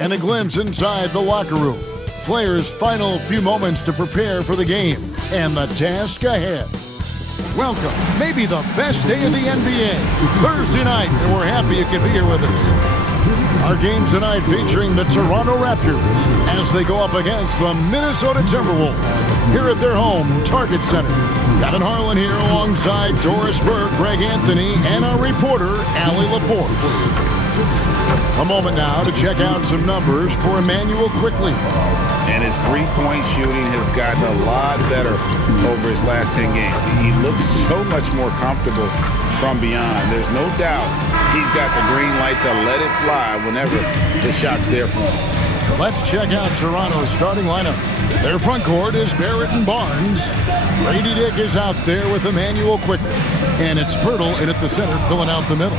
and a glimpse inside the locker room. Players' final few moments to prepare for the game and the task ahead. Welcome, maybe the best day of the NBA, Thursday night, and we're happy you could be here with us. Our game tonight featuring the Toronto Raptors as they go up against the Minnesota Timberwolves here at their home, Target Center. Kevin Harlan here alongside Doris Burke, Greg Anthony, and our reporter, Allie LaForce. A moment now to check out some numbers for Emmanuel Quickley. And his three-point shooting has gotten a lot better over his last 10 games. He looks so much more comfortable from beyond. There's no doubt he's got the green light to let it fly whenever the shot's there for him. Let's check out Toronto's starting lineup. Their front court is Barrett and Barnes. Brady Dick is out there with Emmanuel Quickley. And it's Pirtle in at the center, filling out the middle.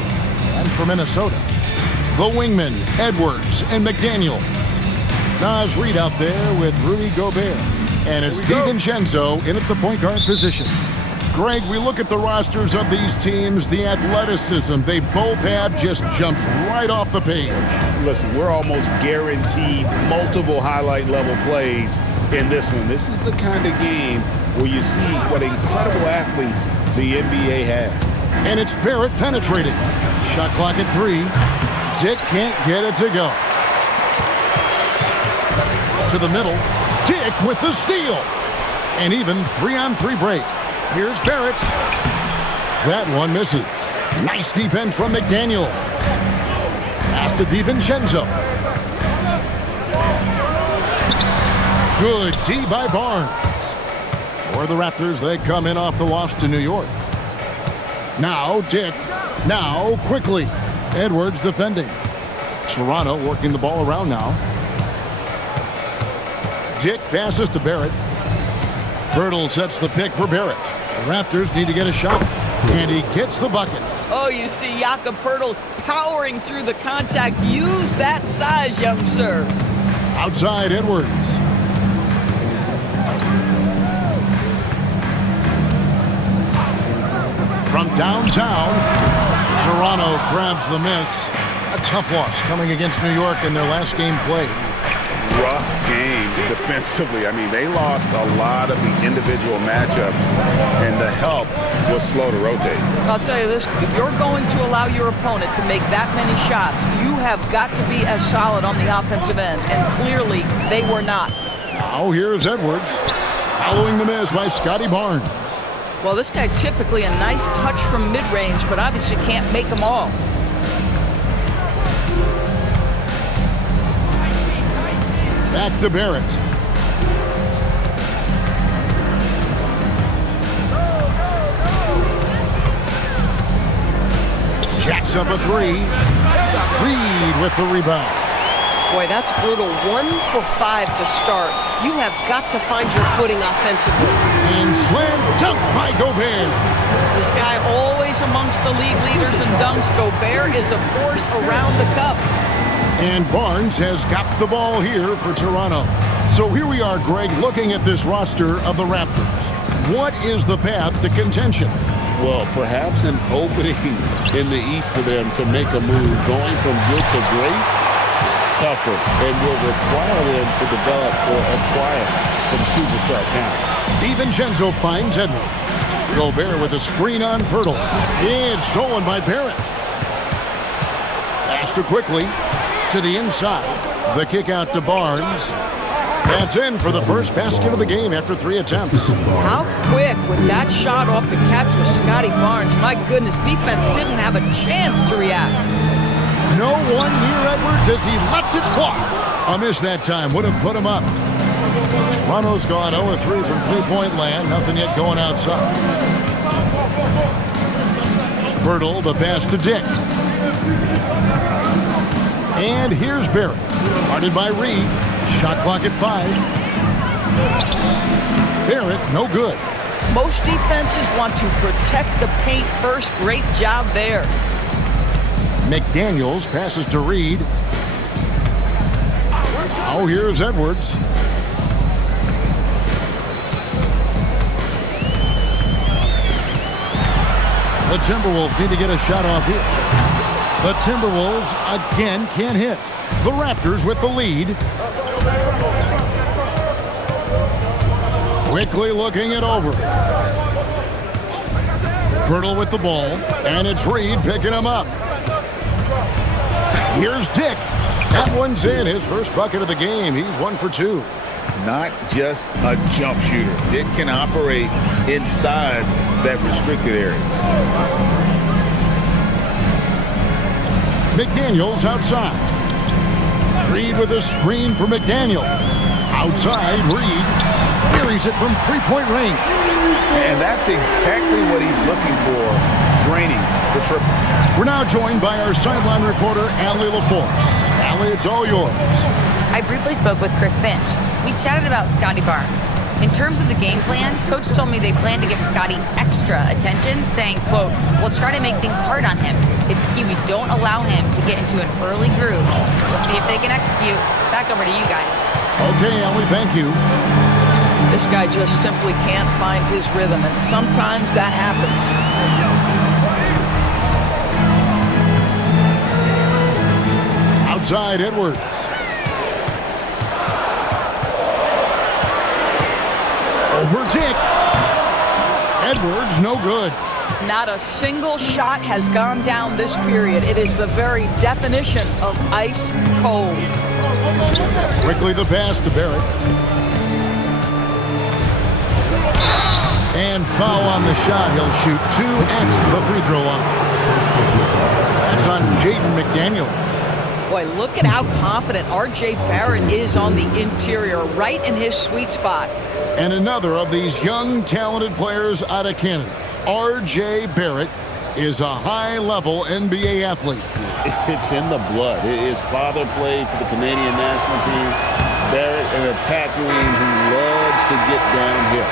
And for Minnesota, the wingmen, Edwards and McDaniel. Naz Reid out there with Rudy Gobert. And it's DiVincenzo in at the point guard position. Greg, we look at the rosters of these teams, the athleticism they both have just jumps right off the page. Listen, we're almost guaranteed multiple highlight level plays in this one. This is the kind of game where you see what incredible athletes the NBA has. And it's Barrett penetrating. Shot clock at 3. Dick can't get it to go. To the middle. Dick with the steal. And even 3-on-3 break. Here's Barrett. That one misses. Nice defense from McDaniel. Pass to DiVincenzo. Good D by Barnes. For the Raptors, they come in off the loss to New York. Now Dick. Now Quickley. Edwards defending. Toronto working the ball around now. Dick passes to Barrett. Pirtle sets the pick for Barrett. The Raptors need to get a shot. And he gets the bucket. Oh, you see Jakob Pirtle powering through the contact. Use that size, young sir. Outside Edwards. From downtown, Toronto grabs the miss. A tough loss coming against New York in their last game played. Rough game defensively. I mean, they lost a lot of the individual matchups, and the help was slow to rotate. I'll tell you this, if you're going to allow your opponent to make that many shots, you have got to be as solid on the offensive end, and clearly they were not. Now here's Edwards, following the miss by Scotty Barnes. Well, this guy typically a nice touch from mid-range, but obviously can't make them all. Back to Barrett. Jacks up a 3. Reid with the rebound. Boy, that's brutal. 1 for 5 to start. You have got to find your footing offensively. And slam dunk by Gobert. This guy always amongst the league leaders in dunks. Gobert is a force around the cup. And Barnes has got the ball here for Toronto. So here we are, Greg, looking at this roster of the Raptors. What is the path to contention? Well, perhaps an opening in the East for them to make a move. Going from good to great, it's tougher and will require them to develop or acquire some superstar talent. DiVincenzo finds Edwards. Gobert with a screen on Pirtle. It's stolen by Barrett. Pass to Quickley. To the inside. The kick out to Barnes. That's in for the first basket of the game after 3 attempts. How quick with that shot off the catch with Scotty Barnes. My goodness, defense didn't have a chance to react. No one near Edwards as he lets it fly. A miss that time would have put him up. Toronto's gone 0-3 from three-point land. Nothing yet going outside. Pirtle, the pass to Dick. And here's Barrett. Guarded by Reid. Shot clock at 5. Barrett, no good. Most defenses want to protect the paint first. Great job there. McDaniels passes to Reid. Now here's Edwards. The Timberwolves need to get a shot off here. The Timberwolves again can't hit. The Raptors with the lead. Quickly looking it over. Pirtle with the ball, and it's Reed picking him up. Here's Dick. That one's in. His first bucket of the game. He's 1 for 2. Not just a jump shooter. Dick can operate inside that restricted area. McDaniels outside. Reed with a screen for McDaniel. Outside, Reed carries it from three-point range. And that's exactly what he's looking for, draining the triple. We're now joined by our sideline reporter, Allie LaForce. Allie, it's all yours. I briefly spoke with Chris Finch. We chatted about Scotty Barnes. In terms of the game plan, Coach told me they plan to give Scotty extra attention, saying, quote, "We'll try to make things hard on him. It's key we don't allow him to get into an early groove. We'll see if they can execute." Back over to you guys. Okay, Allie, thank you. This guy just simply can't find his rhythm, and sometimes that happens. Outside, Edwards. Over Dick. Edwards, no good. Not a single shot has gone down this period. It is the very definition of ice cold. Quickly the pass to Barrett. And foul on the shot. He'll shoot 2 at the free throw line. That's on Jaden McDaniels. Boy, look at how confident R.J. Barrett is on the interior, right in his sweet spot. And another of these young, talented players out of Canada. R.J. Barrett is a high-level NBA athlete. It's in the blood. His father played for the Canadian national team. Barrett, an attacker who loves to get downhill.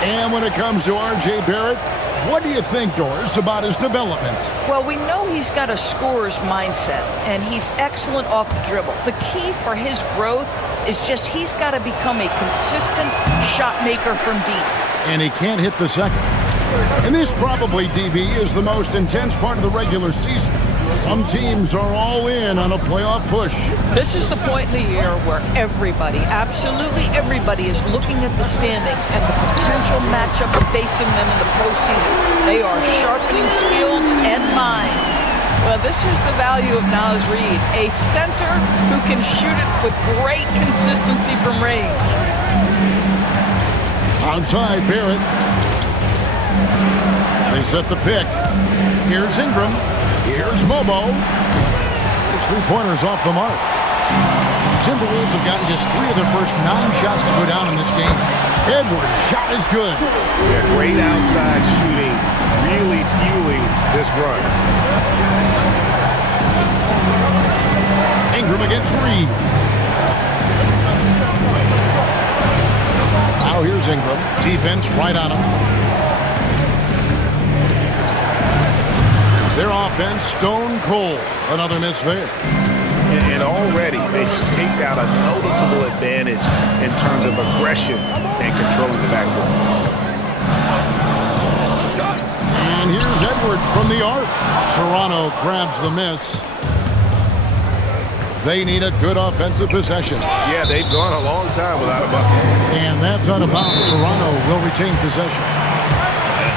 And when it comes to R.J. Barrett, what do you think, Doris, about his development? Well, we know he's got a scorer's mindset, and he's excellent off the dribble. The key for his growth is just he's got to become a consistent shot maker from deep. And he can't hit the second. And this probably, DB, is the most intense part of the regular season. Some teams are all in on a playoff push. This is the point in the year where everybody, absolutely everybody, is looking at the standings and the potential matchups facing them in the postseason. They are sharpening skills and minds. Well, this is the value of Naz Reid, a center who can shoot it with great consistency from range. Outside, Barrett. They set the pick. Here's Ingram. Here's Mobo. His three-pointer's off the mark. Timberwolves have gotten just 3 of their first 9 shots to go down in this game. Edwards' shot is good. Yeah, great outside shooting, really fueling this run. Ingram against Reed. Now here's Ingram. Defense right on him. Their offense stone cold. Another miss there. And already they've staked out a noticeable advantage in terms of aggression and controlling the backboard. And here's Edwards from the arc. Toronto grabs the miss. They need a good offensive possession. Yeah, they've gone a long time without a bucket. And that's out of bounds. Toronto will retain possession.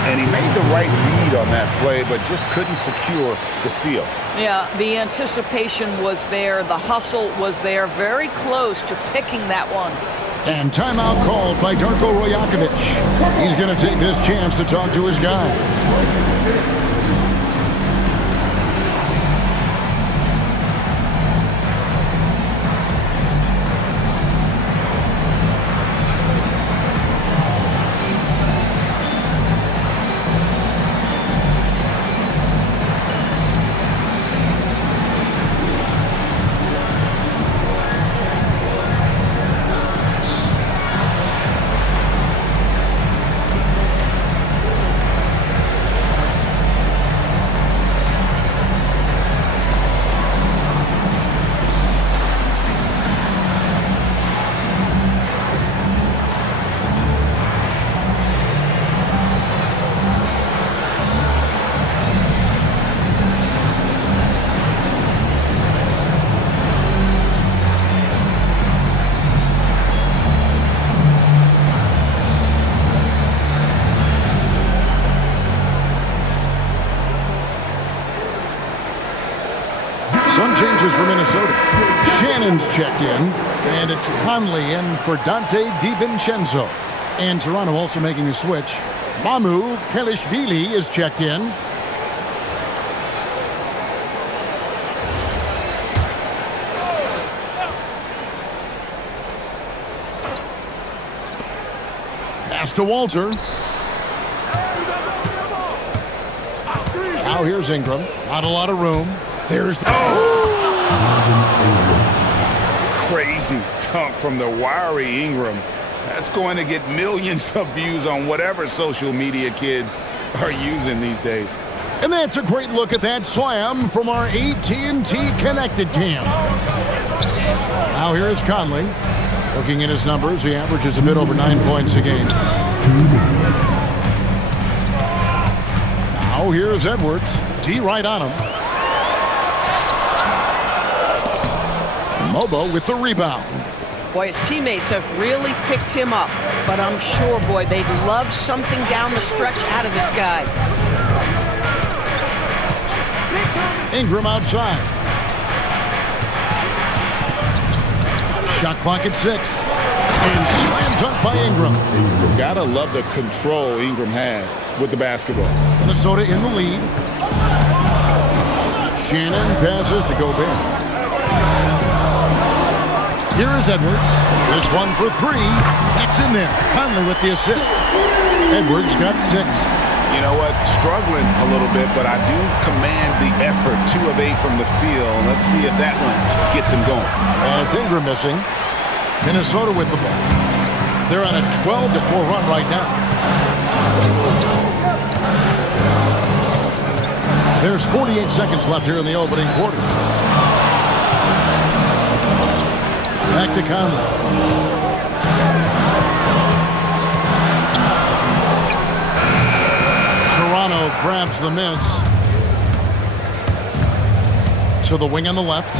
And he made the right read on that play, but just couldn't secure the steal. Yeah, the anticipation was there. The hustle was there. Very close to picking that one. And timeout called by Darko Rajakovic. He's going to take this chance to talk to his guy. Some changes for Minnesota. Shannon's checked in, and it's Conley in for Dante DiVincenzo. And Toronto also making a switch. Mamu Kelishvili is checked in. Pass to Walter. Now here's Ingram. Not a lot of room. There's... Crazy dunk from the wiry Ingram. That's going to get millions of views on whatever social media kids are using these days. And that's a great look at that slam from our AT&T Connected Cam. Now here is Conley. Looking at his numbers, he averages a bit over 9 points a game. Now here's Edwards. D right on him. Mobo with the rebound. Boy, his teammates have really picked him up. But I'm sure, boy, they'd love something down the stretch out of this guy. Ingram outside. Shot clock at 6. And slam dunk by Ingram. Gotta love the control Ingram has with the basketball. Minnesota in the lead. Shannon passes to Gobert. Here is Edwards. This one for 3. That's in there. Conley with the assist. Edwards got 6. You know what? Struggling a little bit, but I do command the effort. 2 of 8 from the field. Let's see if that one gets him going. And it's Ingram missing. Minnesota with the ball. They're on a 12-4 run right now. There's 48 seconds left here in the opening quarter. Back to Conley. Toronto grabs the miss. To the wing on the left.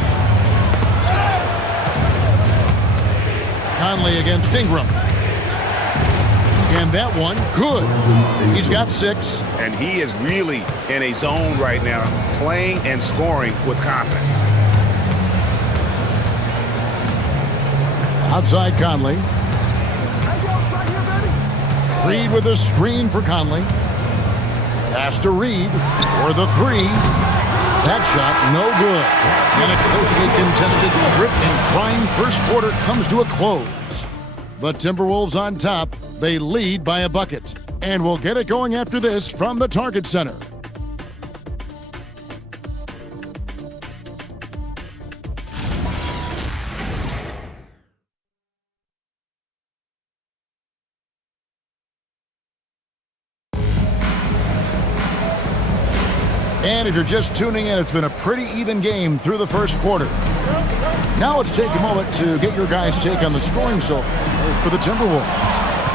Conley against Ingram. And that one, good. He's got 6. And he is really in a zone right now, playing and scoring with confidence. Outside Conley. Reed with a screen for Conley. Pass to Reed for the 3. That shot, no good. And a closely contested grit and crime first quarter comes to a close. The Timberwolves on top. They lead by a bucket. And we'll get it going after this from the Target Center. And if you're just tuning in, it's been a pretty even game through the first quarter. Now let's take a moment to get your guys' take on the scoring so far for the Timberwolves.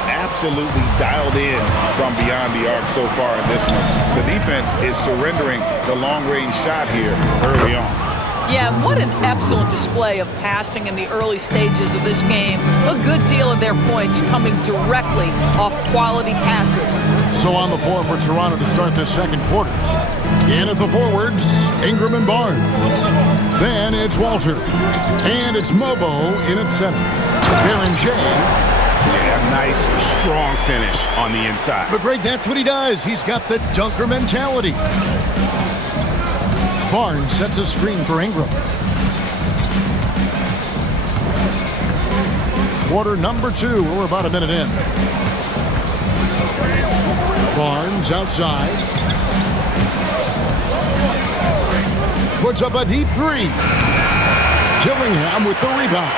Absolutely dialed in from beyond the arc so far in this one. The defense is surrendering the long-range shot here early on. Yeah, what an excellent display of passing in the early stages of this game. A good deal of their points coming directly off quality passes. So on the floor for Toronto to start this second quarter. In at the forwards, Ingram and Barnes. Then it's Walter. And it's Mobo in at center. Berenger. Yeah, nice, strong finish on the inside. But Greg, that's what he does. He's got the dunker mentality. Barnes sets a screen for Ingram. Quarter number 2. We're about a minute in. Barnes outside. Puts up a deep 3. Gillingham with the rebound.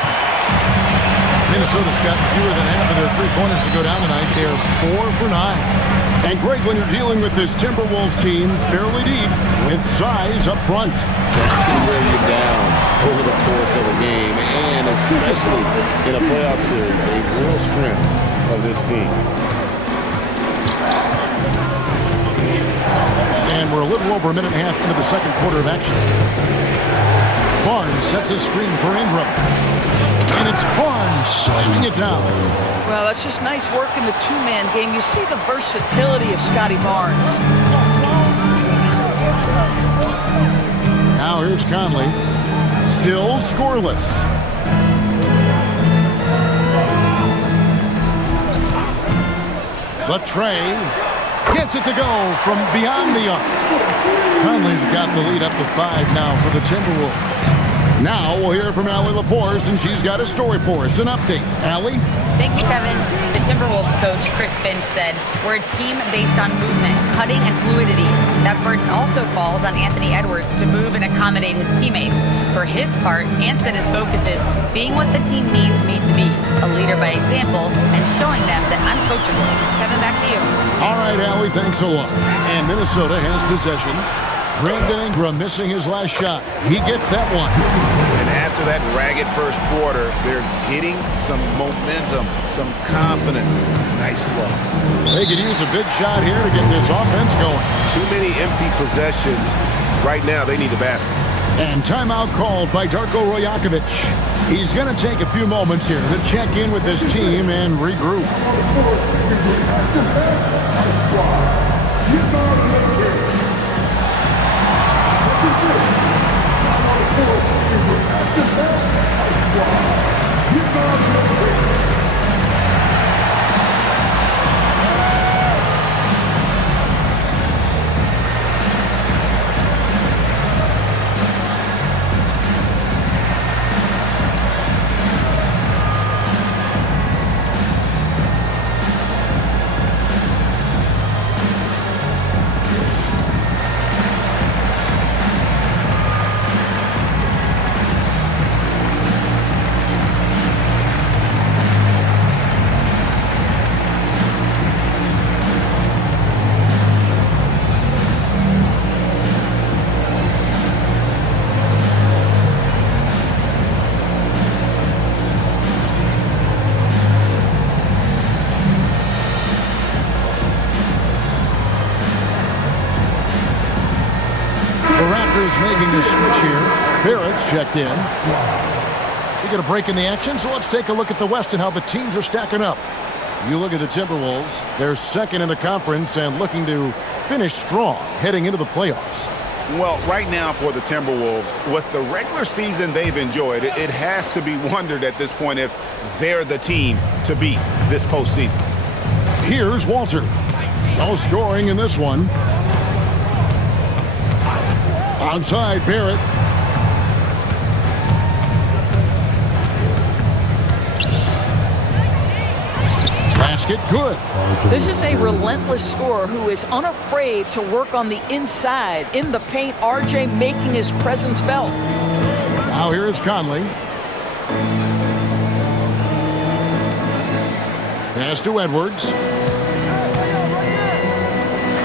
Minnesota's got fewer than half of their 3-pointers to go down tonight. They're 4 for 9. And Greg, when you're dealing with this Timberwolves team fairly deep with size up front. That can wear you down over the course of a game, and especially in a playoff series, a real strength of this team. And we're a little over a minute and a half into the second quarter of action. Barnes sets a screen for Ingram. And it's Barnes slamming it down. Well, that's just nice work in the two-man game. You see the versatility of Scotty Barnes. Now here's Here's Conley. Still scoreless. The tray. Gets it to go from beyond the arc. Conley's got the lead up to 5 now for the Timberwolves. Now we'll hear from Allie LaForce, and she's got a story for us. An update. Allie? Thank you, Kevin. The Timberwolves coach, Chris Finch, said, "We're a team based on movement, cutting, and fluidity. That burden also falls on Anthony Edwards to move and accommodate his teammates. For his part, Ant said his focus is being what the team needs me to be, a leader by example, and showing them that I'm coachable." Kevin, back to you. All right, Allie, thanks a lot. And Minnesota has possession. Brandon Ingram missing his last shot. He gets that one. And after that ragged first quarter, they're getting some momentum, some confidence. Nice flow. They could use a big shot here to get this offense going. Too many empty possessions. Right now, they need a basket. And timeout called by Darko Rajakovic. He's going to take a few moments here to check in with his team and regroup. Raptors making the switch here. Barrett's checked in. We get a break in the action, so let's take a look at the West and how the teams are stacking up. You look at the Timberwolves. They're second in the conference and looking to finish strong heading into the playoffs. Well, right now for the Timberwolves, with the regular season they've enjoyed, it has to be wondered at this point if they're the team to beat this postseason. Here's Walter. No scoring in this one. Outside Barrett. Basket good. This is a relentless scorer who is unafraid to work on the inside. In the paint, RJ making his presence felt. Now here is Conley. Pass to Edwards.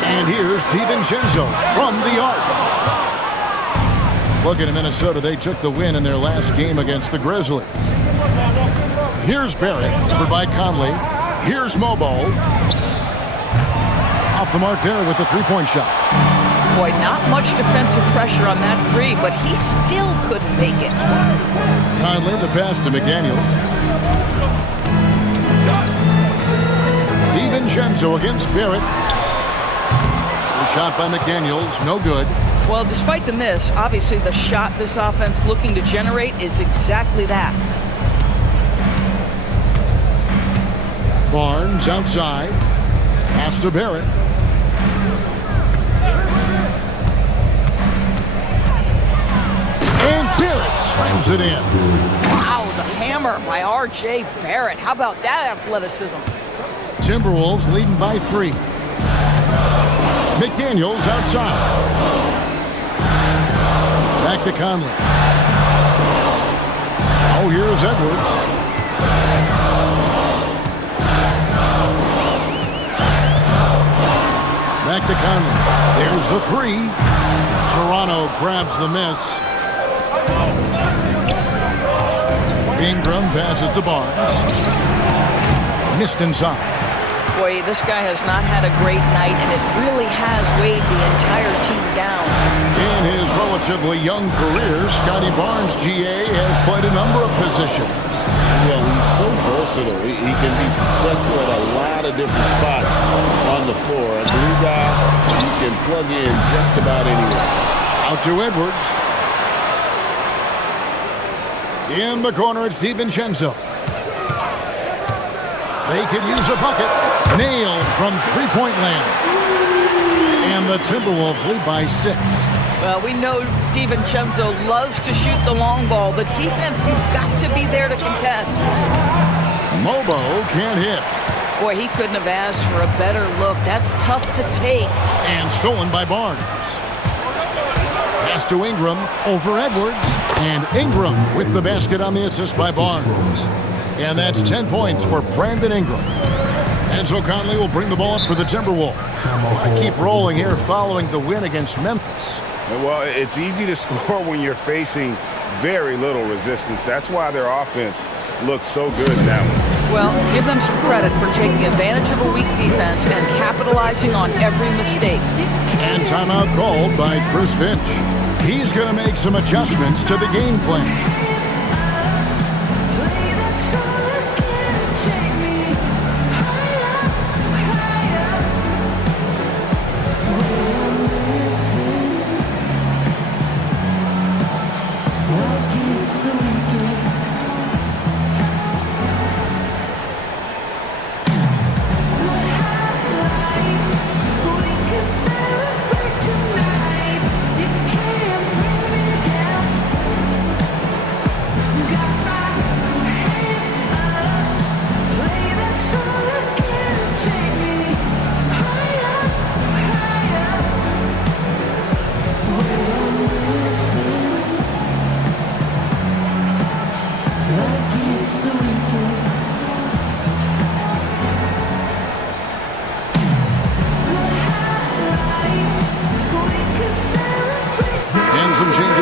And here's DiVincenzo from the arc. Looking at Minnesota, they took the win in their last game against the Grizzlies. Here's Barrett, covered by Conley. Here's Mobo. Off the mark there with the three-point shot. Boy, not much defensive pressure on that three, but he still couldn't make it. Conley, the pass to McDaniels. DiVincenzo against Barrett. The shot by McDaniels, no good. Well, despite the miss, obviously the shot this offense looking to generate is exactly that. Barnes outside. Pass to Barrett. And Barrett slams it in. Wow, the hammer by R.J. Barrett. How about that athleticism? Timberwolves leading by 3. McDaniels outside. Back to Conley. Oh, here's Edwards. Back to Conley. There's the 3. Toronto grabs the miss. Ingram passes to Barnes. Missed inside. Boy, this guy has not had a great night, and it really has weighed the entire team down. In his relatively young career, Scotty Barnes, GA, has played a number of positions. Well, he's so versatile. He can be successful at a lot of different spots on the floor. A blue guy, he can plug in just about anywhere. Out to Edwards. In the corner, it's DiVincenzo. They could use a bucket. Nailed from three-point land. And the Timberwolves lead by 6. Well, we know DiVincenzo loves to shoot the long ball. The defense, you've got to be there to contest. Mobo can't hit. Boy, he couldn't have asked for a better look. That's tough to take. And stolen by Barnes. Pass to Ingram over Edwards. And Ingram with the basket on the assist by Barnes. And that's 10 points for Brandon Ingram. Enzo Conley will bring the ball up for the Timberwolves. Want to keep rolling here following the win against Memphis. Well, it's easy to score when you're facing very little resistance. That's why their offense looks so good in that one. Well, give them some credit for taking advantage of a weak defense and capitalizing on every mistake. And timeout called by Chris Finch. He's going to make some adjustments to the game plan.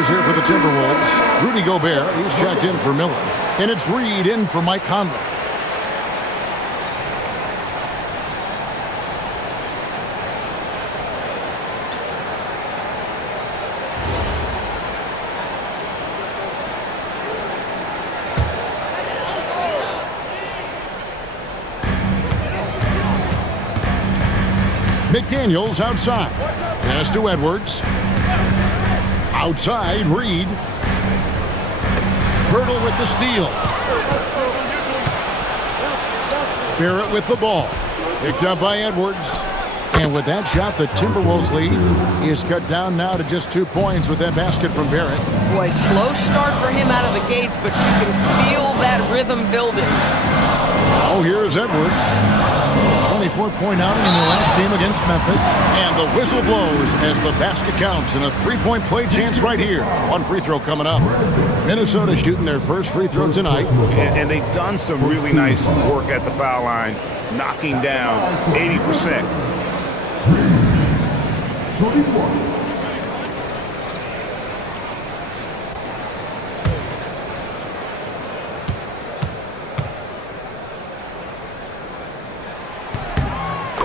Here for the Timberwolves. Rudy Gobert, he's checked in for Miller. And it's Reed in for Mike Conley. McDaniels outside. Pass to Edwards. Outside, Reed. Pirtle with the steal. Barrett with the ball. Picked up by Edwards. And with that shot, the Timberwolves lead is cut down now to just 2 points with that basket from Barrett. Boy, slow start for him out of the gates, but you can feel that rhythm building. Oh, here's Edwards. 24-point outing in their last game against Memphis. And the whistle blows as the basket counts and a three-point play chance right here. One free throw coming up. Minnesota shooting their first free throw tonight. And they've done some really nice work at the foul line, knocking down 80%.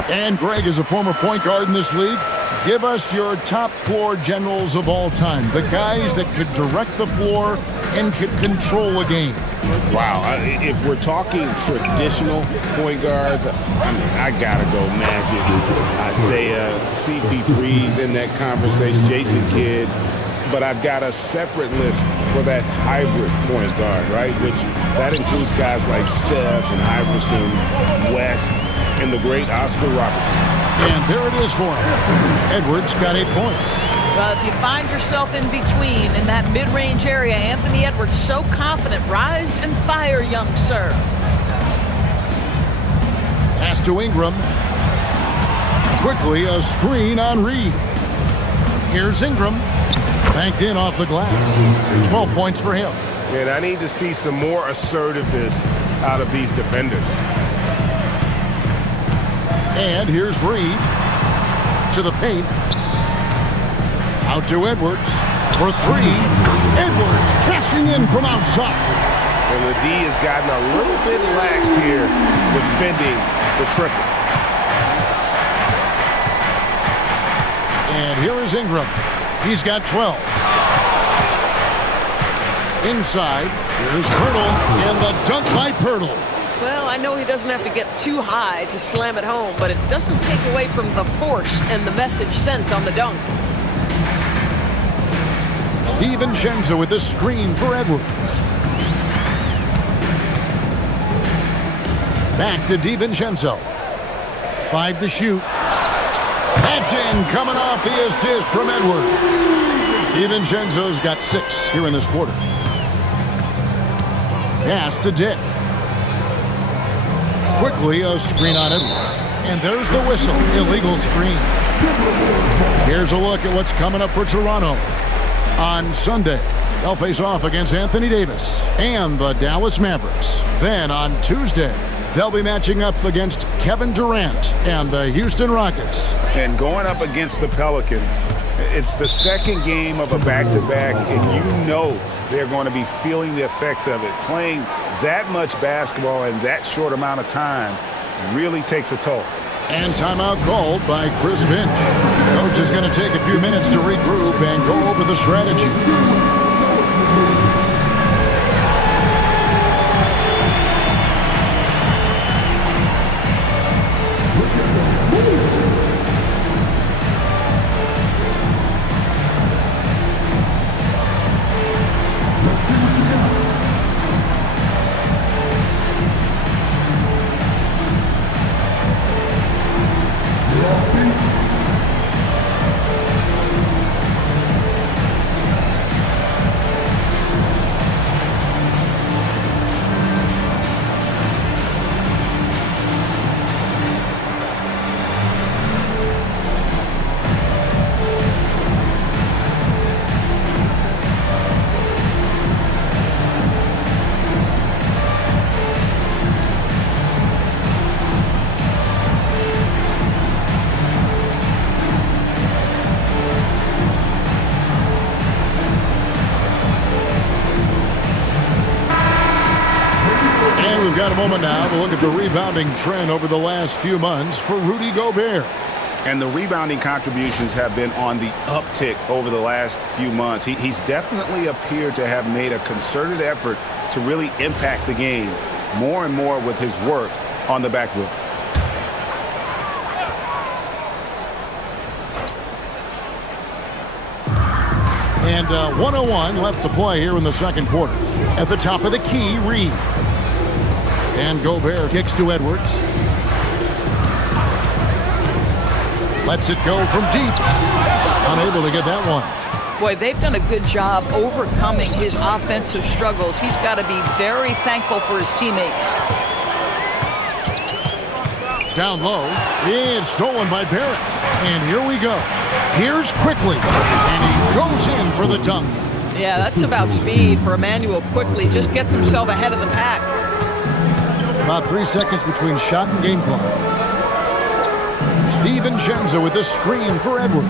And Greg is a former point guard in this league. Give us your top floor generals of all time. The guys that could direct the floor and could control a game. Wow. If we're talking traditional point guards, I mean, I got to go Magic, Isaiah, CP3's in that conversation, Jason Kidd. But I've got a separate list for that hybrid point guard, right? Which that includes guys like Steph and Iverson, West, and the great Oscar Robertson. And there it is for him. Edwards got 8 points. Well, if you find yourself in between in that mid-range area, Anthony Edwards so confident. Rise and fire, young sir. Pass to Ingram. Quickly a screen on Reed. Here's Ingram. Banked in off the glass. 12 points for him. And I need to see some more assertiveness out of these defenders. And here's Reed to the paint. Out to Edwards for three. Edwards cashing in from outside. And the D has gotten a little bit lax here defending the triple. And here is Ingram. He's got 12. Inside, here's Pirtle, and the dunk by Pirtle. Well, I know he doesn't have to get too high to slam it home, but it doesn't take away from the force and the message sent on the dunk. DiVincenzo with the screen for Edwards. Back to DiVincenzo. 5 to shoot. That's in, coming off the assist from Edwards. DiVincenzo's got 6 here in this quarter. Pass to Dick. Quickly a screen on Edwards. And there's the whistle. Illegal screen. Here's a look at what's coming up for Toronto. On Sunday, they'll face off against Anthony Davis and the Dallas Mavericks. Then on Tuesday, they'll be matching up against Kevin Durant and the Houston Rockets. And going up against the Pelicans, it's the second game of a back-to-back, and you know they're going to be feeling the effects of it. Playing that much basketball in that short amount of time really takes a toll. And timeout called by Chris Finch. Coach is going to take a few minutes to regroup and go over the strategy. We've got a moment now to look at the rebounding trend over the last few months for Rudy Gobert. And the rebounding contributions have been on the uptick over the last few months. He's definitely appeared to have made a concerted effort to really impact the game more and more with his work on the backboard. And 1:01 left to play here in the second quarter. At the top of the key, Reed. And Gobert kicks to Edwards. Lets it go from deep. Unable to get that one. Boy, they've done a good job overcoming his offensive struggles. He's got to be very thankful for his teammates. Down low. It's stolen by Barrett. And here we go. Here's Quickly. And he goes in for the dunk. Yeah, that's about speed for Emmanuel Quickly. Just gets himself ahead of the pack. About 3 seconds between shot and game clock. DiVincenzo with the screen for Edwards.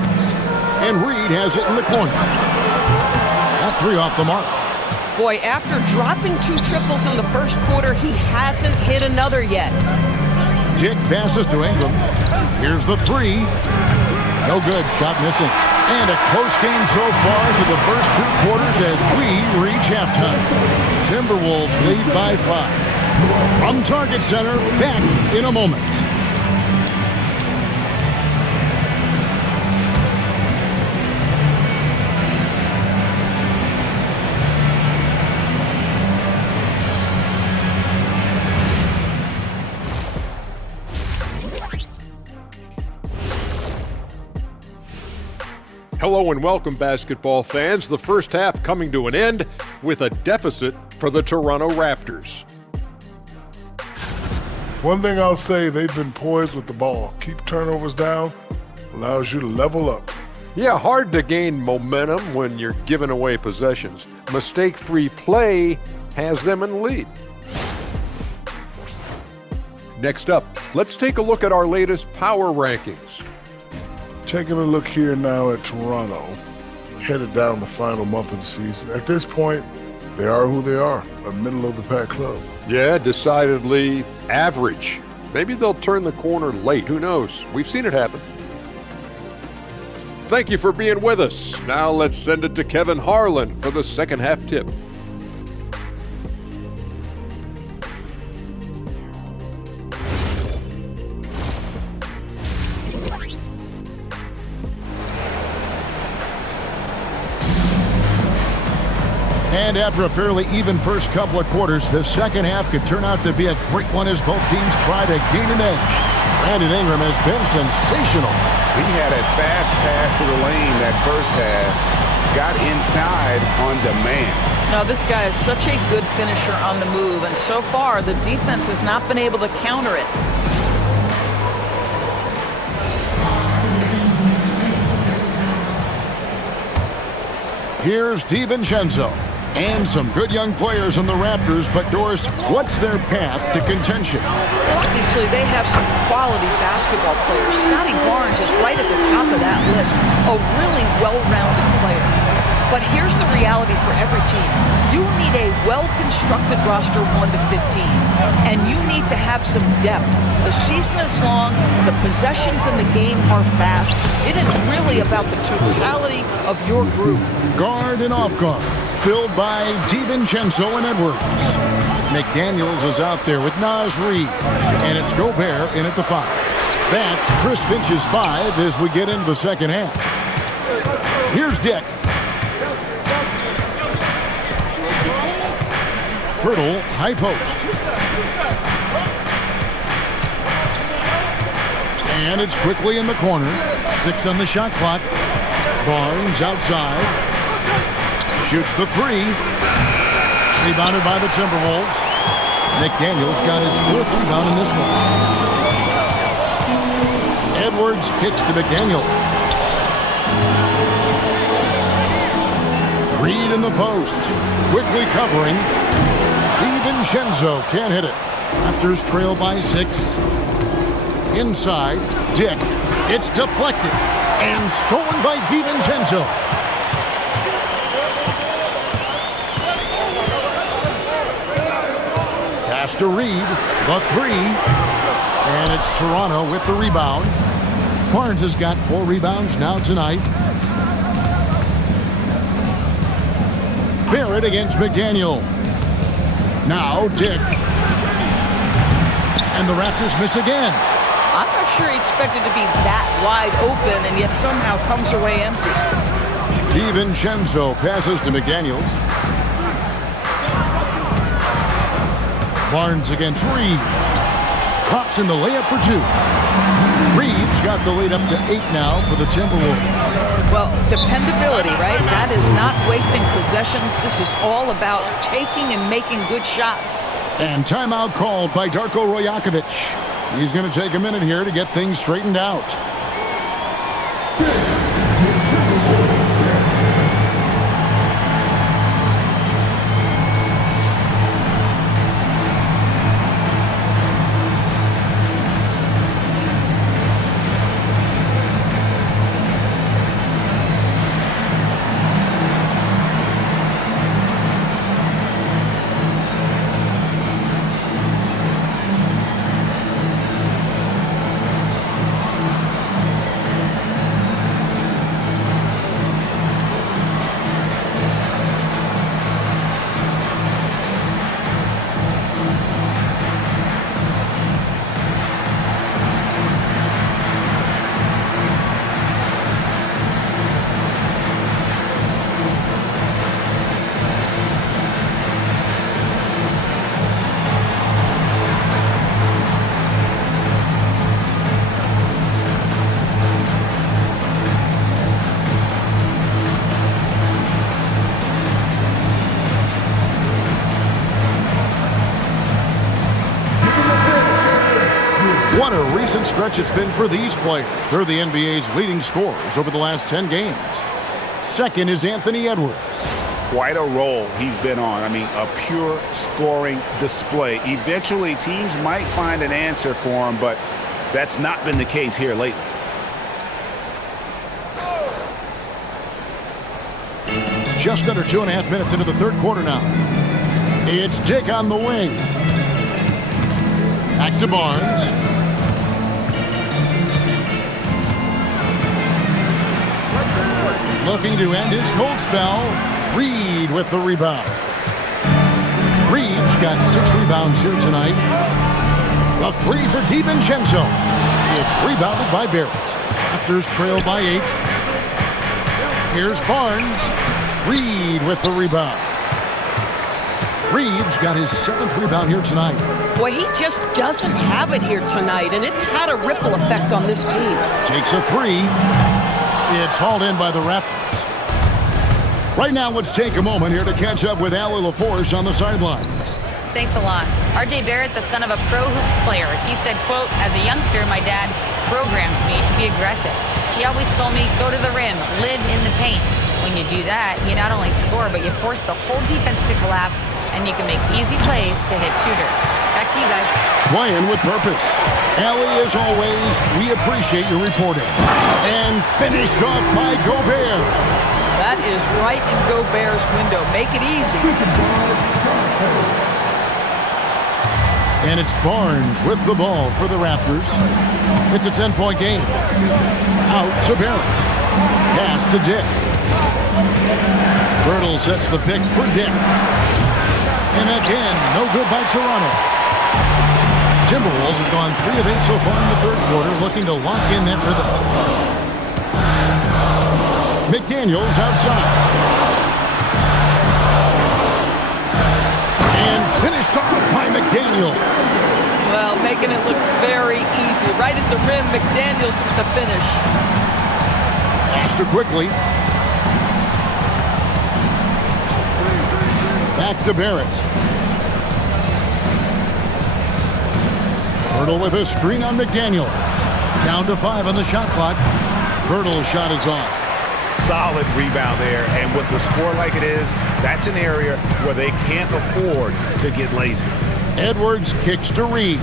And Reed has it in the corner. That 3 off the mark. Boy, after dropping 2 triples in the first quarter, he hasn't hit another yet. Dick passes to Ingram. Here's the 3. No good. Shot missing. And a close game so far through the first 2 quarters as we reach halftime. Timberwolves lead by 5. From Target Center, back in a moment. Hello and welcome, basketball fans. The first half coming to an end with a deficit for the Toronto Raptors. One thing I'll say, they've been poised with the ball. Keep turnovers down, allows you to level up. Yeah, hard to gain momentum when you're giving away possessions. Mistake-free play has them in the lead. Next up, let's take a look at our latest power rankings. Taking a look here now at Toronto, headed down the final month of the season. At this point, they are who they are, a middle-of-the-pack club. Yeah, decidedly average. Maybe they'll turn the corner late. Who knows? We've seen it happen. Thank you for being with us. Now let's send it to Kevin Harlan for the second half tip. And after a fairly even first couple of quarters, the second half could turn out to be a great one as both teams try to gain an edge. Brandon Ingram has been sensational. He had a fast pass to the lane that first half, got inside on demand. Now, this guy is such a good finisher on the move, and so far, the defense has not been able to counter it. Here's DiVincenzo. And some good young players on the Raptors, but Doris, what's their path to contention? Obviously, they have some quality basketball players. Scotty Barnes is right at the top of that list, a really well-rounded player. But here's the reality for every team. You need a well-constructed roster 1 to 15, and you need to have some depth. The season is long, the possessions in the game are fast. It is really about the totality of your group. Guard and off guard, filled by DiVincenzo and Edwards. McDaniels is out there with Naz Reid, and it's Gobert in at the 5. That's Chris Finch's 5 as we get into the second half. Here's Dick. Pirtle, high post. And it's quickly in the corner. 6 on the shot clock. Barnes outside. Shoots the 3. Rebounded by the Timberwolves. McDaniels got his 4th rebound in this one. Edwards kicks to McDaniels. Reid in the post. Quickly covering. DiVincenzo can't hit it. Raptors trail by 6. Inside, Dick. It's deflected and stolen by DiVincenzo. Pass to Reid, the 3. And it's Toronto with the rebound. Barnes has got 4 rebounds now tonight. Barrett against McDaniel. Now Dick. And the Raptors miss again. I'm not sure he expected to be that wide open and yet somehow comes away empty. DiVincenzo passes to McDaniels. Barnes against Reid. Drops in the layup for 2. Reid's got the lead up to 8 now for the Timberwolves. Well, dependability, right? That is not wasting possessions. This is all about taking and making good shots. And timeout called by Darko Rajakovic. He's going to take a minute here to get things straightened out. What a recent stretch it's been for these players. They're the NBA's leading scorers over the last 10 games. Second is Anthony Edwards. Quite a role he's been on. I mean, a pure scoring display. Eventually, teams might find an answer for him, but that's not been the case here lately. Just under 2.5 minutes into the third quarter now. It's Dick on the wing. Back to Barnes. Looking to end his cold spell. Reid with the rebound. Reid's got 6 rebounds here tonight. A 3 for DiVincenzo. It's rebounded by Barrett. Raptors trail by 8. Here's Barnes. Reid with the rebound. Reeves got his 7th rebound here tonight. Boy, he just doesn't have it here tonight, and it's had a ripple effect on this team. Takes a 3. It's hauled in by the Raptors. Right now, let's take a moment here to catch up with Allie LaForce on the sidelines. Thanks a lot. R.J. Barrett, the son of a pro hoops player, he said, quote, as a youngster, my dad programmed me to be aggressive. He always told me, go to the rim, live in the paint. When you do that, you not only score, but you force the whole defense to collapse, and you can make easy plays to hit shooters. Back to you guys. Playing with purpose. Allie, as always, we appreciate your reporting. And finished off by Gobert. That is right in Gobert's window. Make it easy. And it's Barnes with the ball for the Raptors. It's a 10-point game. Out to Barrett. Pass to Dick. Birtle sets the pick for Dick. And again, no good by Toronto. Timberwolves have gone 3 of 8 so far in the third quarter, looking to lock in that rhythm. McDaniels outside. And finished off by McDaniels. Well, making it look very easy. Right at the rim, McDaniels with the finish. Pass to Quickly. Back to Barrett. Birtle with a screen on McDaniel. Down to 5 on the shot clock. Birtle's shot is off. Solid rebound there, and with the score like it is, that's an area where they can't afford to get lazy. Edwards kicks to Reed.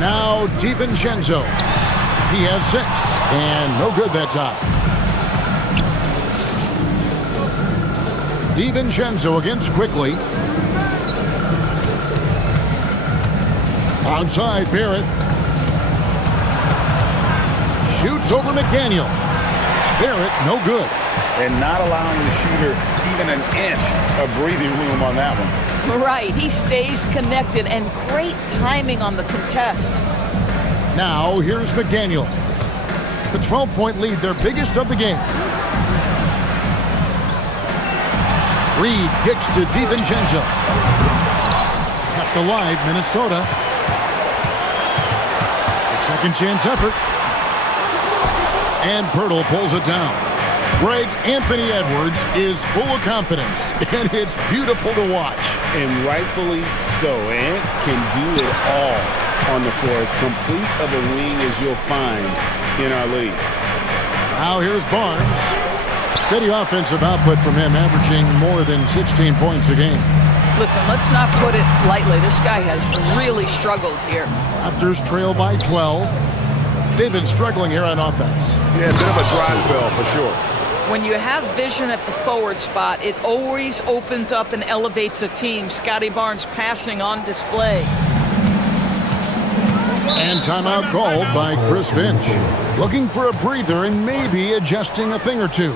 Now DiVincenzo. He has 6, and no good that time. DiVincenzo against Quickly. Outside Barrett. Shoots over McDaniel. Barrett, no good. And not allowing the shooter even an inch of breathing room on that one. Right, he stays connected, and great timing on the contest. Now, here's McDaniel. The 12-point lead, their biggest of the game. Reed kicks to DiVincenzo. Kept alive, Minnesota. A second chance effort. And Birtle pulls it down. Greg, Anthony Edwards is full of confidence, and it's beautiful to watch. And rightfully so. Ant can do it all on the floor. As complete of a wing as you'll find in our league. Now here's Barnes. Steady offensive output from him, averaging more than 16 points a game. Listen, let's not put it lightly. This guy has really struggled here. Raptors trail by 12. They've been struggling here on offense. Yeah, a bit of a dry spell for sure. When you have vision at the forward spot, it always opens up and elevates a team. Scotty Barnes passing on display. And timeout called by Chris Finch. Looking for a breather and maybe adjusting a thing or two.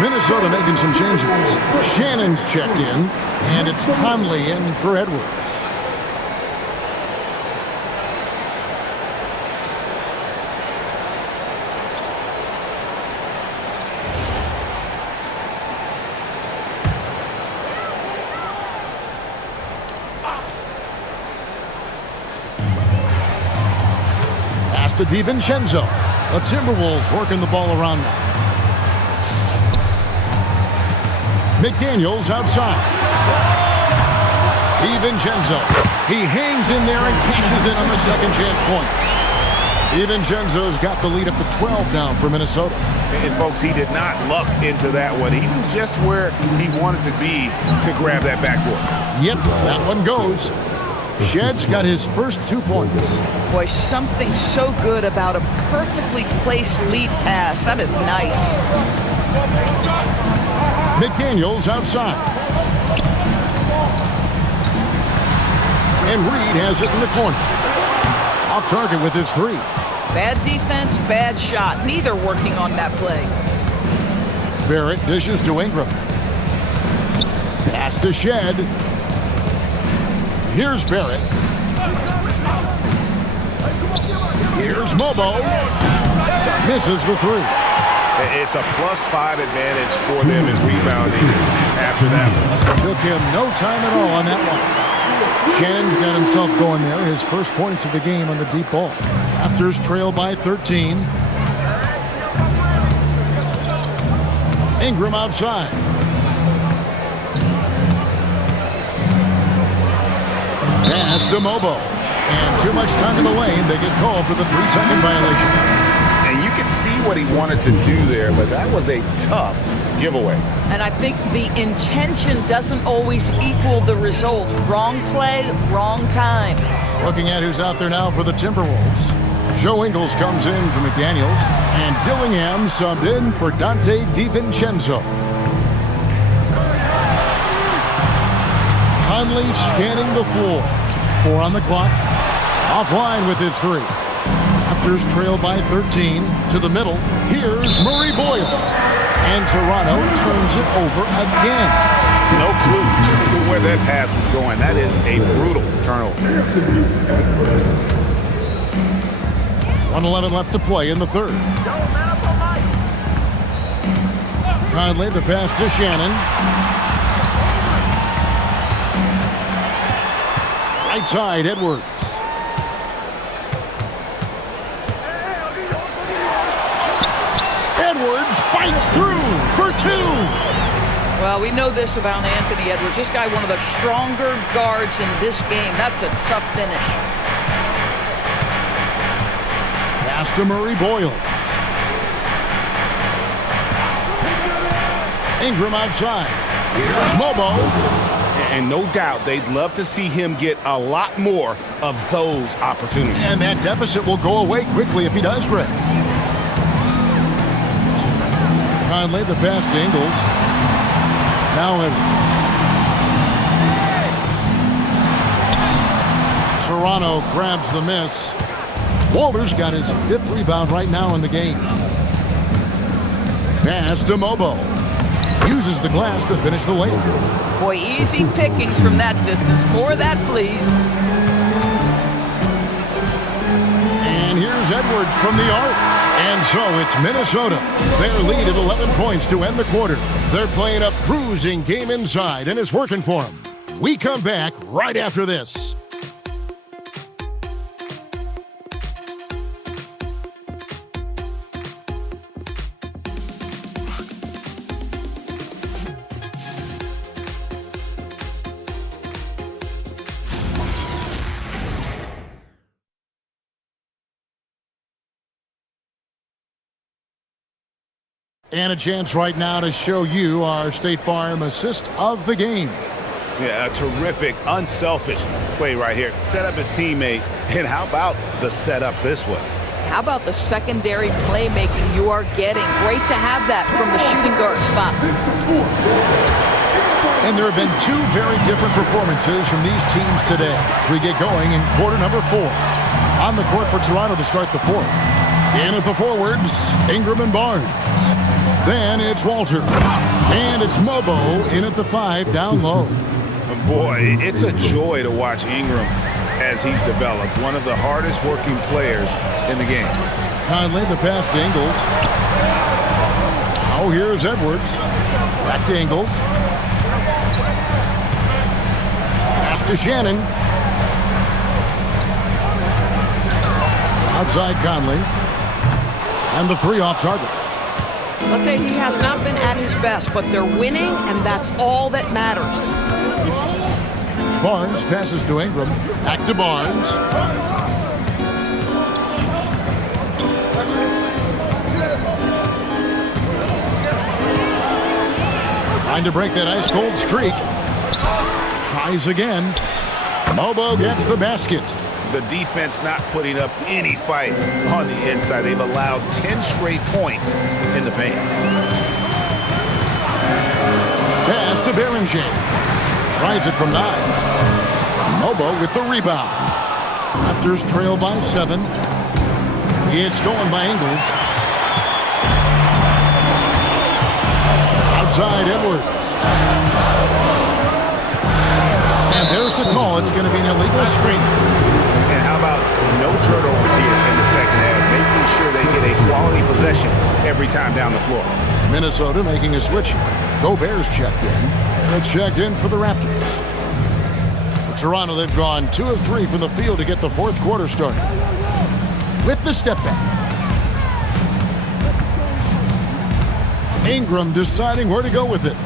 Minnesota making some changes. Shannon's checked in, and it's Conley in for Edwards. to DiVincenzo. The Timberwolves working the ball around now. McDaniels outside. DiVincenzo. He hangs in there and cashes in on the second chance points. DiVincenzo's got the lead up to 12 now for Minnesota. And folks, he did not luck into that one. He knew just where he wanted to be to grab that backboard. Yep, that one goes. Shedd's got his first 2 points. Boy, something so good about a perfectly placed lead pass. That is nice. McDaniels outside. And Reed has it in the corner. Off target with his 3. Bad defense, bad shot. Neither working on that play. Barrett dishes to Ingram. Pass to Shed. Here's Barrett. Here's Mobo. Misses the 3. It's a +5 advantage for them in rebounding after that one. Took him no time at all on that one. Shannon's got himself going there. His first points of the game on the deep ball. Raptors trail by 13. Ingram outside. Pass to Mobo. And too much time in the lane. They get called for the 3-second violation. And you can see what he wanted to do there, but that was a tough giveaway. And I think the intention doesn't always equal the result. Wrong play, wrong time. Looking at who's out there now for the Timberwolves. Joe Ingles comes in for McDaniels. And Dillingham subbed in for Dante DiVincenzo. Conley scanning the floor. 4 on the clock. Offline with his 3. Raptors trail by 13 to the middle. Here's Murray Boyle. And Toronto turns it over again. No clue where that pass was going. That is a brutal turnover. 1:11 left to play in the third. Conley, the pass to Shannon. Right side, Edwards. Edwards fights through for 2. Well, we know this about Anthony Edwards. This guy, one of the stronger guards in this game. That's a tough finish. Pass to Murray Boyle. Ingram outside. Here's Mobo. And no doubt they'd love to see him get a lot more of those opportunities. And that deficit will go away quickly if he does, Greg. Conley, the pass to Ingles. Now Edwards. Toronto grabs the miss. Walter's got his 5th rebound right now in the game. Pass to Mobo. Uses the glass to finish the layup. Boy, easy pickings from that distance. More of that, please. And here's Edwards from the arc. And so it's Minnesota. Their lead at 11 points to end the quarter. They're playing a cruising game inside, and it's working for them. We come back right after this. And a chance right now to show you our State Farm assist of the game. Yeah, a terrific, unselfish play right here. Set up his teammate. And how about the setup this was? How about the secondary playmaking you are getting? Great to have that from the shooting guard spot. And there have been 2 very different performances from these teams today as we get going in quarter number 4. On the court for Toronto to start the 4th. In at the forwards, Ingram and Barnes. Then it's Walter. And it's Mobo in at the 5 down low. Boy, it's a joy to watch Ingram as he's developed. One of the hardest working players in the game. Conley, the pass to Ingles. Oh, here's Edwards. Back to Ingles. Pass to Shannon. Outside Conley. And the three off target. I'll tell you, he has not been at his best, but they're winning, and that's all that matters. Barnes passes to Ingram. Back to Barnes. Trying to break that ice-cold streak. Tries again. Mobo gets the basket. The defense not putting up any fight on the inside. They've allowed 10 straight points in the paint. Pass to Berenger. Tries it from 9. Mobo with the rebound. Raptors trail by 7. It's stolen by Ingles. Outside Edwards. And there's the call. It's going to be an illegal screen. And how about no turnovers here in the second half, making sure they get a quality possession every time down the floor. Minnesota making a switch here. Gobert's checked in. It's checked in for the Raptors. For Toronto, they've gone 2 of 3 from the field to get the fourth quarter started. With the step back. Ingram deciding where to go with it.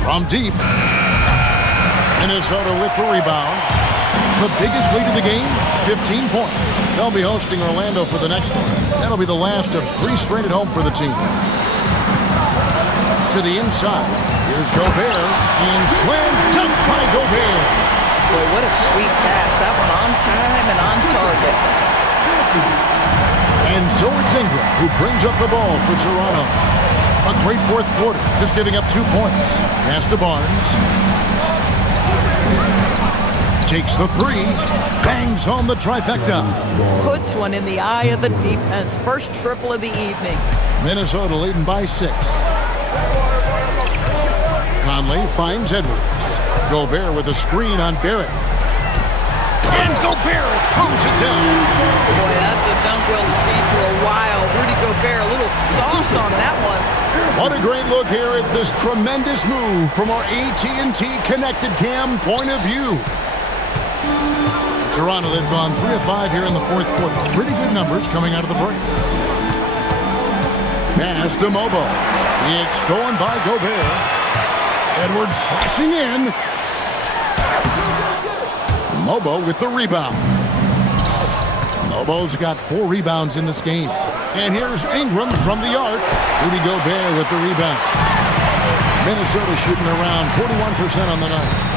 From deep. Minnesota with the rebound. The biggest lead of the game, 15 points. They'll be hosting Orlando for the next one. That'll be the last of 3 straight at home for the team. To the inside. Here's Gobert. And slammed up by Gobert. Boy, what a sweet pass. That one on time and on target. And so it's Ingram who brings up the ball for Toronto. A great fourth quarter, just giving up 2 points. Pass to Barnes. Takes the 3. Bangs home the trifecta. Puts one in the eye of the defense. First triple of the evening. Minnesota leading by 6. Conley finds Edwards. Gobert with a screen on Barrett. And Gobert throws it down. Boy, that's a dunk we'll see for a while. Rudy Gobert, a little sauce on that one. What a great look here at this tremendous move from our AT&T Connected Cam point of view. Toronto, they've gone 3 of 5 here in the fourth quarter. Pretty good numbers coming out of the break. Pass to Mobo. It's stolen by Gobert. Edwards slashing in. Mobo with the rebound. Mobo's got 4 rebounds in this game. And here's Ingram from the arc. Rudy Gobert with the rebound. Minnesota shooting around 41% on the night.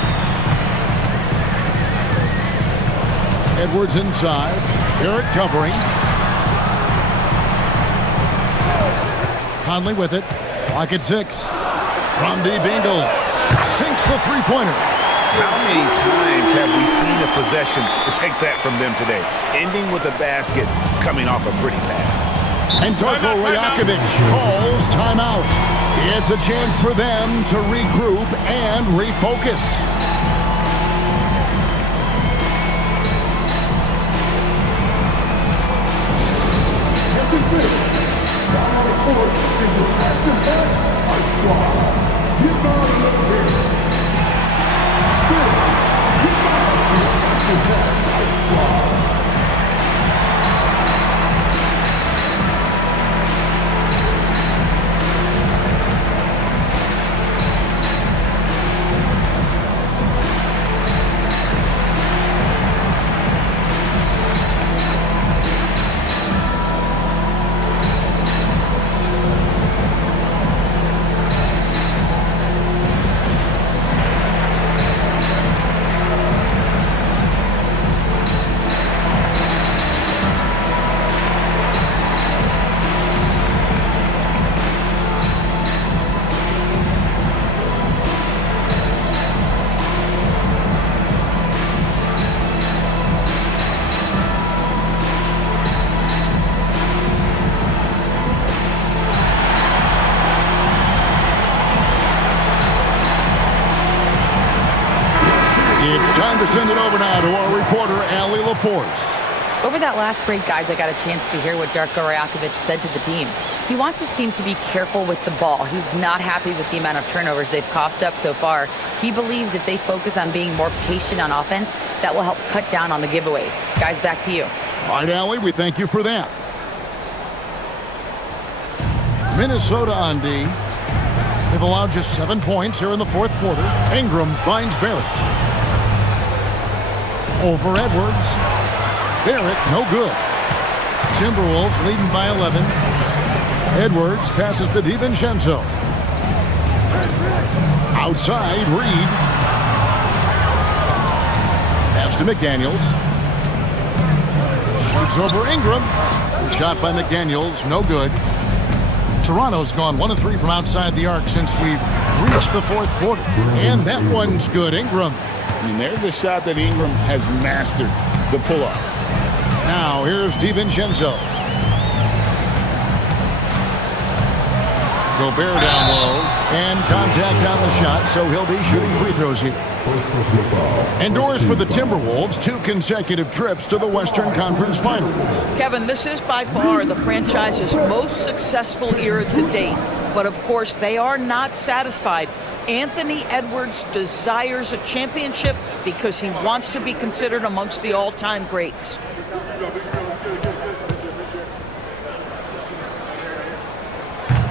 Edwards inside. Barrett covering. Conley with it. Clock at 6. From deep, Ingles sinks the three-pointer. How many times have we seen a possession like that from them today? Ending with a basket, coming off a pretty pass. And Darko Rajakovic calls timeout. It's a chance for them to regroup and refocus. Time to send it over now to our reporter, Allie LaForce. Over that last break, guys, I got a chance to hear what Darko Rajakovic said to the team. He wants his team to be careful with the ball. He's not happy with the amount of turnovers they've coughed up so far. He believes if they focus on being more patient on offense, that will help cut down on the giveaways. Guys, back to you. All right, Allie, we thank you for that. Minnesota on D. They've allowed just 7 points here in the fourth quarter. Ingram finds Barrett. Over Edwards. Barrett, no good. Timberwolves leading by 11. Edwards passes to DiVincenzo. Outside, Reed. Pass to McDaniels. Shoots over Ingram. Shot by McDaniels, no good. Toronto's gone 1 of 3 from outside the arc since we've reached the fourth quarter. And that one's good, Ingram. And there's a shot that Ingram has mastered, the pull-up. Now here's DiVincenzo. Gobert down low, and contact on the shot, so he'll be shooting free throws here. Endorsed for the Timberwolves, 2 consecutive trips to the Western Conference Finals. Kevin, this is by far the franchise's most successful era to date. But of course, they are not satisfied. Anthony Edwards desires a championship because he wants to be considered amongst the all-time greats.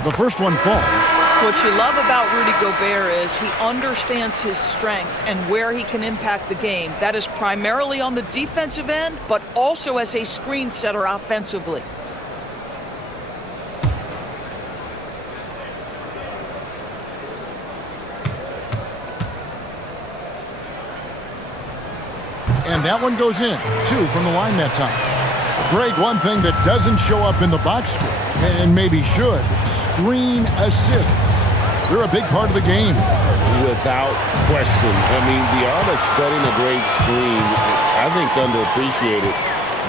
The first one falls. What you love about Rudy Gobert is he understands his strengths and where he can impact the game. That is primarily on the defensive end, but also as a screen setter offensively. And that one goes in. 2 from the line that time. Greg, one thing that doesn't show up in the box score, and maybe should, screen assists. They're a big part of the game. Without question. I mean, the art of setting a great screen, I think, is underappreciated.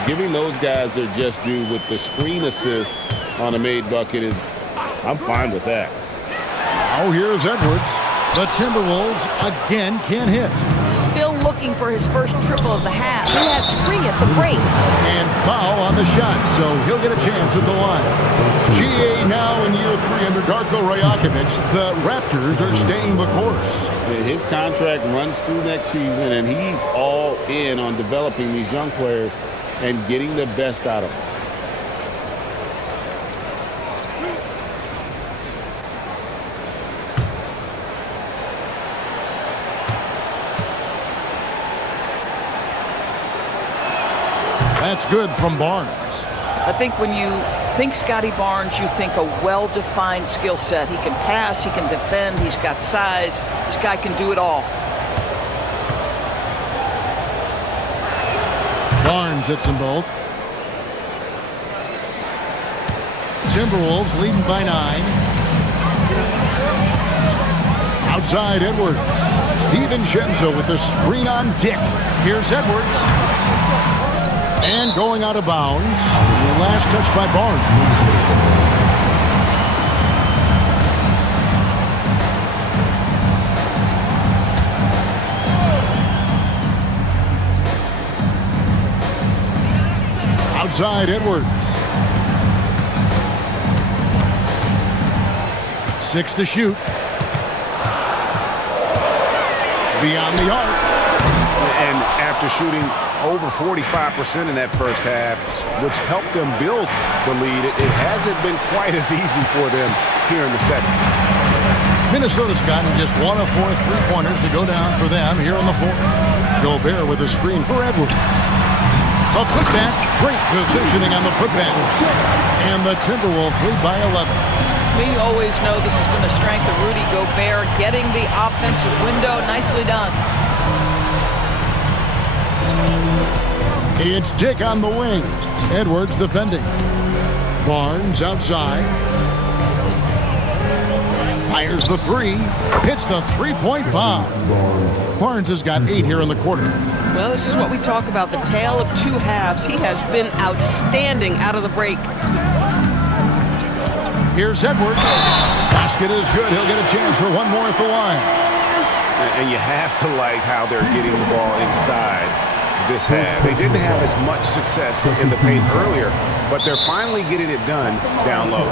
Giving those guys their just due with the screen assist on a made bucket is, I'm fine with that. Now here's Edwards. The Timberwolves again can't hit. Still looking for his first triple of the half. He had 3 at the break. And foul on the shot, so he'll get a chance at the line. GA now in year 3 under Darko Rajakovic. The Raptors are staying the course. His contract runs through next season, and he's all in on developing these young players and getting the best out of them. That's good from Barnes. I think when you think Scotty Barnes, you think a well-defined skill set. He can pass, he can defend, he's got size. This guy can do it all. Barnes hits them both. Timberwolves leading by 9. Outside Edwards. DiVincenzo with the screen on Dick. Here's Edwards. And going out of bounds. Last touch by Barnes. Outside Edwards. 6 to shoot. Beyond the arc. And after shooting over 45% in that first half, which helped them build the lead, it hasn't been quite as easy for them here in the second. Minnesota's gotten just 1 of 4 3-pointers to go down for them here in the fourth. Gobert with a screen for Edwards. A putback, great positioning on the putback. And the Timberwolves lead by 11. We always know this has been the strength of Rudy Gobert, getting the offensive window. Nicely done. It's Dick on the wing. Edwards defending. Barnes outside. Fires the 3. Hits the 3-point bomb. Barnes has got 8 here in the quarter. Well, this is what we talk about, the tale of 2 halves. He has been outstanding out of the break. Here's Edwards. Basket is good. He'll get a chance for 1 more at the line. And you have to like how they're getting the ball inside. this half. They didn't have as much success in the paint earlier, but they're finally getting it done down low.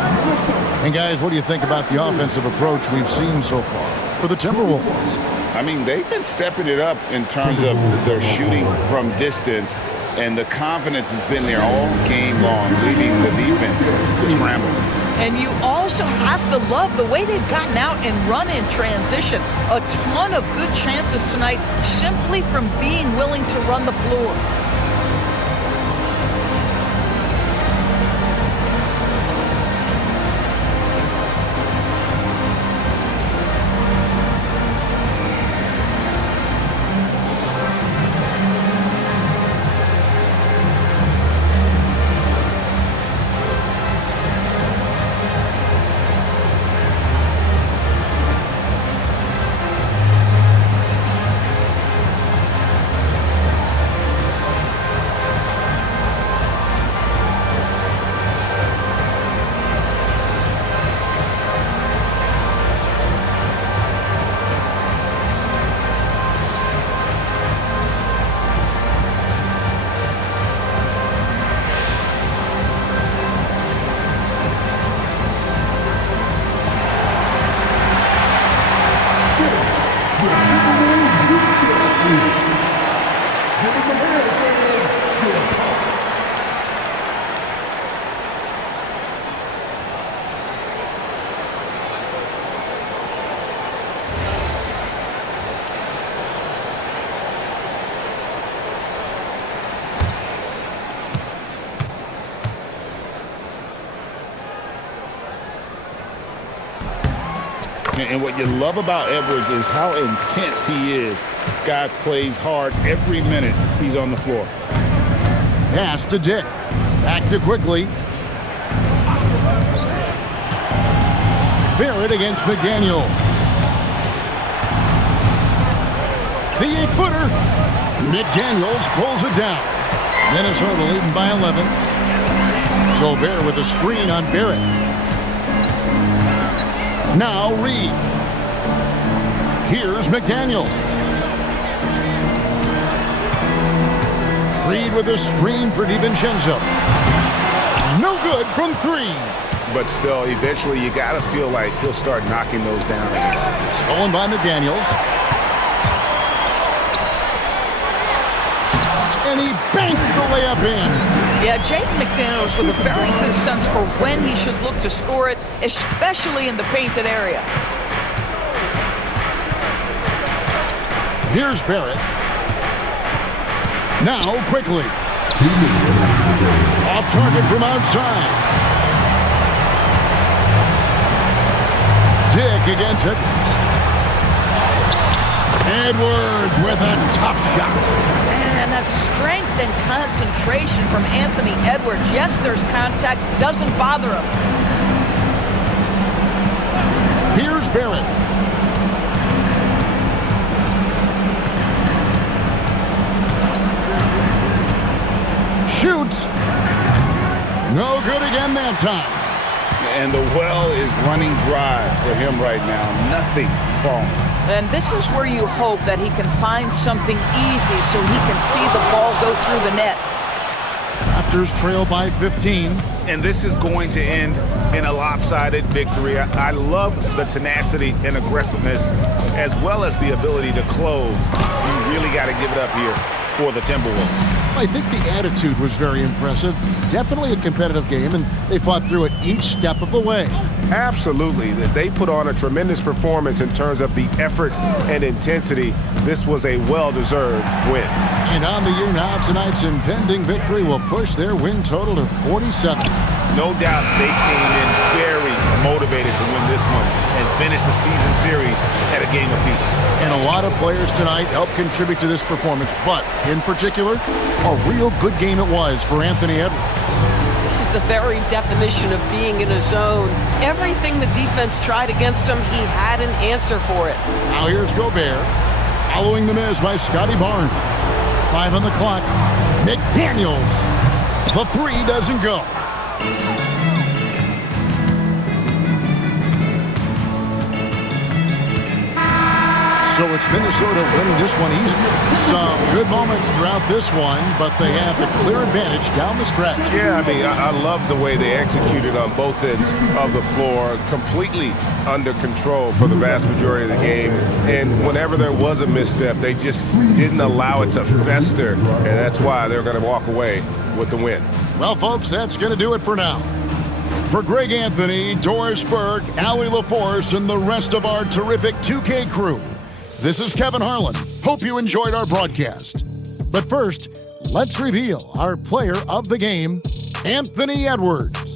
And guys, what do you think about the offensive approach we've seen so far for the Timberwolves? I mean, they've been stepping it up in terms of their shooting from distance, and the confidence has been there all game long, leading the defense to scramble. And you also have to love the way they've gotten out and run in transition. A ton of good chances tonight simply from being willing to run the floor. And what you love about Edwards is how intense he is. Guy plays hard every minute he's on the floor. Pass to Dick. Back to quickly. Barrett against McDaniel. The 8-footer. McDaniels pulls it down. Minnesota leading by 11. Gobert with a screen on Barrett. Now Reed. Here's McDaniels. Reed with a screen for DiVincenzo. No good from three. But still, eventually you got to feel like he'll start knocking those down again. Stolen by McDaniels. And he banks the layup in. Yeah, Jaden McDaniels with a very good sense for when he should look to score it, especially in the painted area. Here's Barrett. Now quickly. Off target from outside. Dick against Edwards. Edwards with a tough shot. And that strength and concentration from Anthony Edwards. Yes, there's contact. Doesn't bother him. Here's Barrett. Shoots. No good again that time. And the well is running dry for him right now. Nothing falling. And this is where you hope that he can find something easy so he can see the ball go through the net. Raptors trail by 15. And this is going to end in a lopsided victory. I love the tenacity and aggressiveness as well as the ability to close. You really got to give it up here for the Timberwolves. I think the attitude was very impressive. Definitely a competitive game, and they fought through it each step of the way. Absolutely. They put on a tremendous performance in terms of the effort and intensity. This was a well-deserved win. And on the year now, tonight's impending victory will push their win total to 47. No doubt they came in very motivated to win this one and finish the season series at a game apiece. And a lot of players tonight helped contribute to this performance, but in particular, a real good game it was for Anthony Edwards. This is the very definition of being in a zone. Everything the defense tried against him, he had an answer for it. Now here's Gobert, following the miss by Scotty Barnes. 5 on the clock. McDaniels. The three doesn't go. So it's Minnesota winning this one easily. Some good moments throughout this one, but they have the clear advantage down the stretch. Yeah, I mean, I love the way they executed on both ends of the floor, completely under control for the vast majority of the game. And whenever there was a misstep, they just didn't allow it to fester, and that's why they're going to walk away with the win. Well, folks, that's going to do it for now. For Greg Anthony, Doris Burke, Allie LaForce, and the rest of our terrific 2K crew, this is Kevin Harlan. Hope you enjoyed our broadcast. But first, let's reveal our player of the game, Anthony Edwards.